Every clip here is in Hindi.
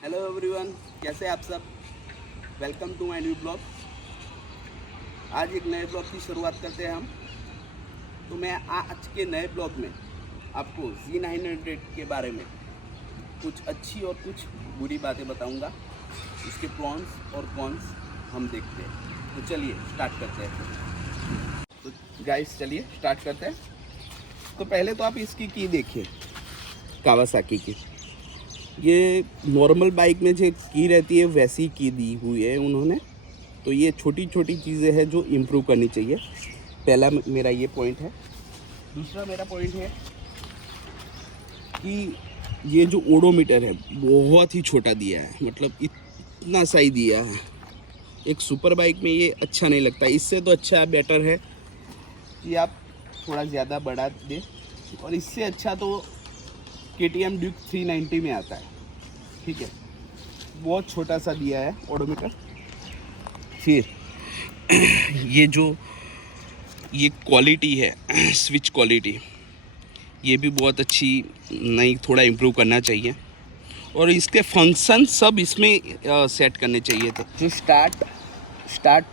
हेलो एवरीवन, कैसे आप सब। Welcome to my new blog. आज एक नए ब्लॉग की शुरुआत करते हैं हम। तो मैं आज के नए ब्लॉग में आपको Z900 के बारे में कुछ अच्छी और कुछ बुरी बातें बताऊंगा। इसके प्रॉन्स और कॉन्स हम देखते हैं। तो चलिए स्टार्ट करते हैं। तो गाइस चलिए स्टार्ट करते हैं। तो पहले तो आप इसकी की देखिए, कावासाकी की। ये नॉर्मल बाइक में जो की रहती है वैसी की दी हुई है उन्होंने। तो ये छोटी छोटी चीज़ें हैं जो इम्प्रूव करनी चाहिए। पहला मेरा ये पॉइंट है। दूसरा मेरा पॉइंट है कि ये जो ओडोमीटर है बहुत ही छोटा दिया है, मतलब इतना सा ही दिया है। एक सुपर बाइक में ये अच्छा नहीं लगता। इससे तो अच्छा बेटर है कि आप थोड़ा ज़्यादा बढ़ा दें। और इससे अच्छा तो KTM ड्यूक 390 में आता है, ठीक है। बहुत छोटा सा दिया है ओडोमीटर। फिर ये क्वालिटी है, स्विच क्वालिटी, ये भी बहुत अच्छी नहीं, थोड़ा इम्प्रूव करना चाहिए। और इसके फंक्शन सब इसमें सेट करने चाहिए थे। जो स्टार्ट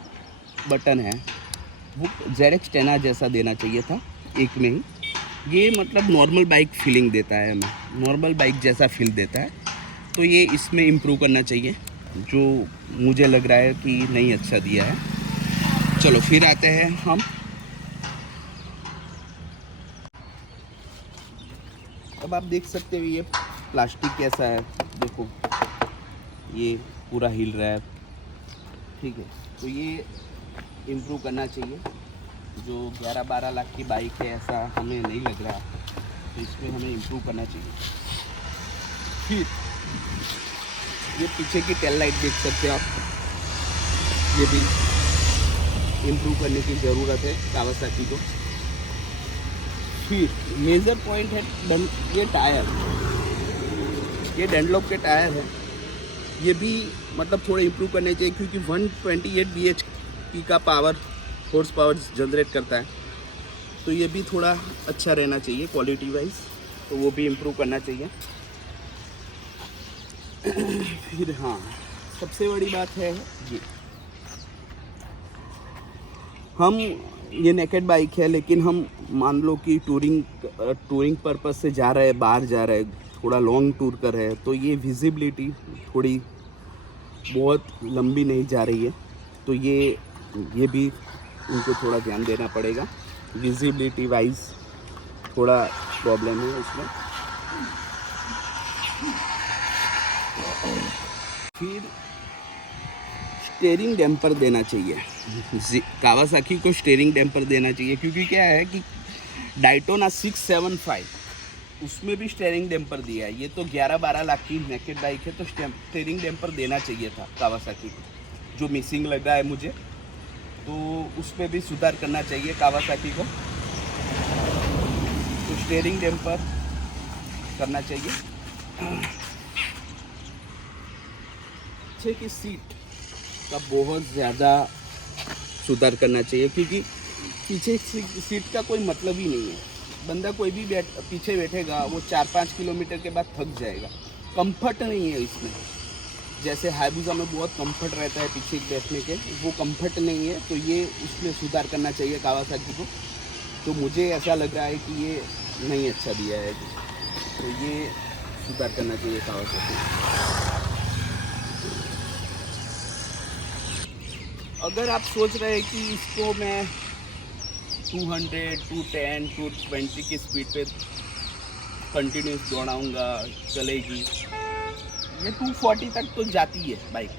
बटन है वो ZX 10R जैसा देना चाहिए था एक में ही। ये मतलब नॉर्मल बाइक फीलिंग देता है हमें, नॉर्मल बाइक जैसा फील देता है। तो ये इसमें इम्प्रूव करना चाहिए, जो मुझे लग रहा है कि नहीं अच्छा दिया है। चलो फिर आते हैं हम। अब आप देख सकते हो ये प्लास्टिक कैसा है, देखो ये पूरा हिल रहा है, ठीक है। तो ये इम्प्रूव करना चाहिए। जो 11-12 लाख की बाइक है ऐसा हमें नहीं लग रहा, तो इसमें हमें इम्प्रूव करना चाहिए। फिर ये पीछे की टेल लाइट देख सकते हो आप, ये भी इम्प्रूव करने की ज़रूरत है कावासाकी को। फिर मेजर पॉइंट है ये टायर, ये डनलॉप के टायर है। ये भी मतलब थोड़ा इम्प्रूव करने चाहिए, क्योंकि 128 bhp का हॉर्स पावर जनरेट करता है। तो ये भी थोड़ा अच्छा रहना चाहिए क्वालिटी वाइज, तो वो भी इम्प्रूव करना चाहिए। फिर हाँ, सबसे बड़ी बात है ये नेकेड बाइक है, लेकिन हम मान लो कि टूरिंग पर्पस से जा रहे हैं, बाहर जा रहे हैं, थोड़ा लॉन्ग टूर कर रहे हैं, तो ये विजिबिलिटी थोड़ी बहुत लंबी नहीं जा रही है। तो ये भी उनको थोड़ा ध्यान देना पड़ेगा। विजिबिलिटी वाइज थोड़ा प्रॉब्लम है उसमें। फिर स्टीयरिंग डैम्पर देना चाहिए, कावासाकी को स्टीयरिंग डैम्पर देना चाहिए। क्योंकि क्या है कि डायटोना 675 उसमें भी स्टीयरिंग डैम्पर दिया है। ये तो 11-12 लाख की नेकेड बाइक है, तो स्टीयरिंग डैम्पर देना चाहिए था कावासाकी को, जो मिसिंग लग रहा है मुझे। तो उसमें भी सुधार करना चाहिए कावासाकी को। तो स्टीयरिंग डैम्पर करना चाहिए। पीछे की सीट का बहुत ज़्यादा सुधार करना चाहिए, क्योंकि पीछे सीट का कोई मतलब ही नहीं है। बंदा कोई भी पीछे बैठेगा वो 4-5 किलोमीटर के बाद थक जाएगा। कंफर्ट नहीं है इसमें। जैसे हायबुसा में बहुत कंफर्ट रहता है पीछे बैठने के, वो कंफर्ट नहीं है। तो ये उसमें सुधार करना चाहिए कावासाकी को। तो मुझे ऐसा लग रहा है कि ये नहीं अच्छा दिया है, तो ये सुधार करना चाहिए कावासाकी को। अगर आप सोच रहे हैं कि इसको मैं 200, 210, 220 की स्पीड पे कंटिन्यूस दौड़ाऊँगा, चलेगी, ये 240 तक तो जाती है बाइक।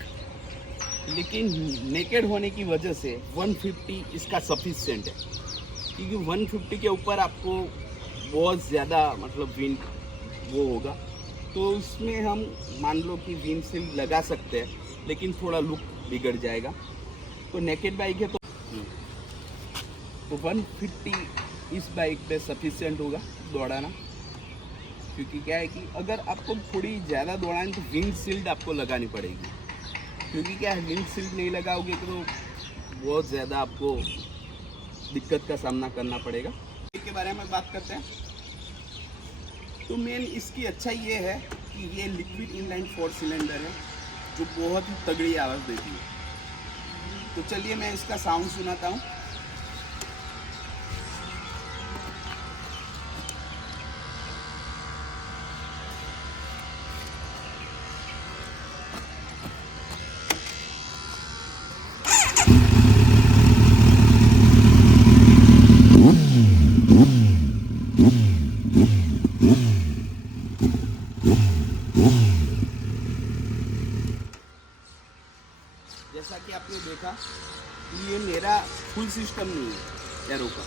लेकिन नेकेड होने की वजह से 150 इसका सफिशिएंट है, क्योंकि 150 के ऊपर आपको बहुत ज़्यादा मतलब विंड वो होगा। तो उसमें हम मान लो कि विंड शील्ड लगा सकते हैं, लेकिन थोड़ा लुक बिगड़ जाएगा। तो नेकेड बाइक है तो 150 इस बाइक पे सफिशिएंट होगा दौड़ाना। क्योंकि क्या है कि अगर आपको थोड़ी ज़्यादा दौड़ानी तो विंड शील्ड आपको लगानी पड़ेगी। क्योंकि क्या है, विंड शील्ड नहीं लगाओगे तो बहुत ज़्यादा आपको दिक्कत का सामना करना पड़ेगा। इसके बारे में बात करते हैं। तो मेन इसकी अच्छा ये है कि ये लिक्विड इनलाइन 4 सिलेंडर है जो बहुत ही तगड़ी आवाज़ देती है। तो चलिए मैं इसका साउंड सुनाता हूँ। जैसा कि आपने देखा कि ये मेरा फुल सिस्टम नहीं है एरो का।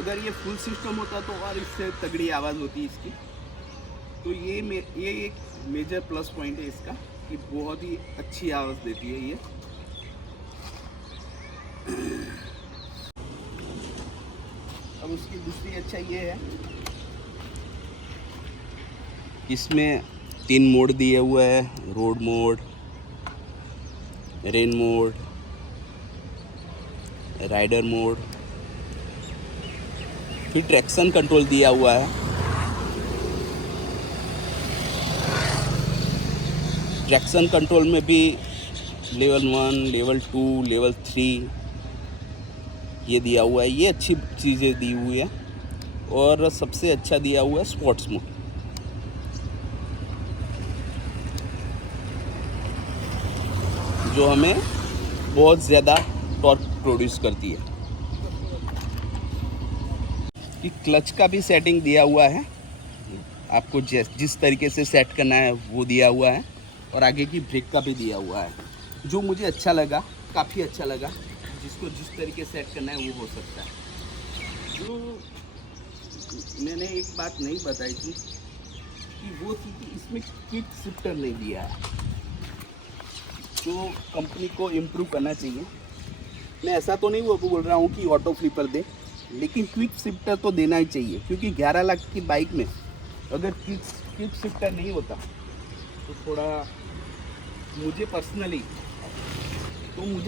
अगर ये फुल सिस्टम होता तो और इससे तगड़ी आवाज़ होती इसकी। तो ये एक मेजर प्लस पॉइंट है इसका कि बहुत ही अच्छी आवाज़ देती है ये। अब उसकी दूसरी अच्छा ये है, इसमें 3 मोड दिए हुए हैं, road mode, rain mode, rider mode, फिर ट्रैक्शन कंट्रोल दिया हुआ है। ट्रैक्शन कंट्रोल में भी लेवल 1, लेवल 2, लेवल 3 ये दिया हुआ है। ये अच्छी चीज़ें दी हुई है। और सबसे अच्छा दिया हुआ है स्पोर्ट्स मोड। जो हमें बहुत ज़्यादा टॉर्क प्रोड्यूस करती है। कि क्लच का भी सेटिंग दिया हुआ है, आपको जिस तरीके से सेट करना है वो दिया हुआ है। और आगे की ब्रेक का भी दिया हुआ है, जो मुझे अच्छा लगा, काफ़ी अच्छा लगा। जिसको जिस तरीके से सेट करना है वो हो सकता है। जो मैंने एक बात नहीं बताई थी कि वो थी कि इसमें किक शिफ्टर नहीं दिया है, जो कंपनी को इम्प्रूव करना चाहिए। मैं ऐसा तो नहीं वो बोल रहा हूँ कि ऑटो फ्लिपर दे, लेकिन क्विक शिफ्टर तो देना ही चाहिए। क्योंकि 11 लाख की बाइक में अगर क्विक शिफ्टर नहीं होता तो थोड़ा मुझे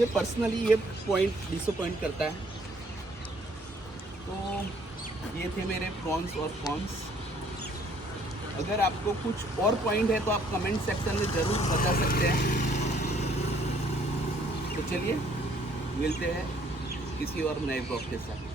पर्सनली ये पॉइंट डिसअपॉइंट करता है। तो ये थे मेरे प्रॉन्स और कॉन्स। अगर आपको कुछ और पॉइंट है तो आप कमेंट सेक्शन में ज़रूर बता सकते हैं। तो चलिए मिलते हैं किसी और नए ब्लॉग के साथ।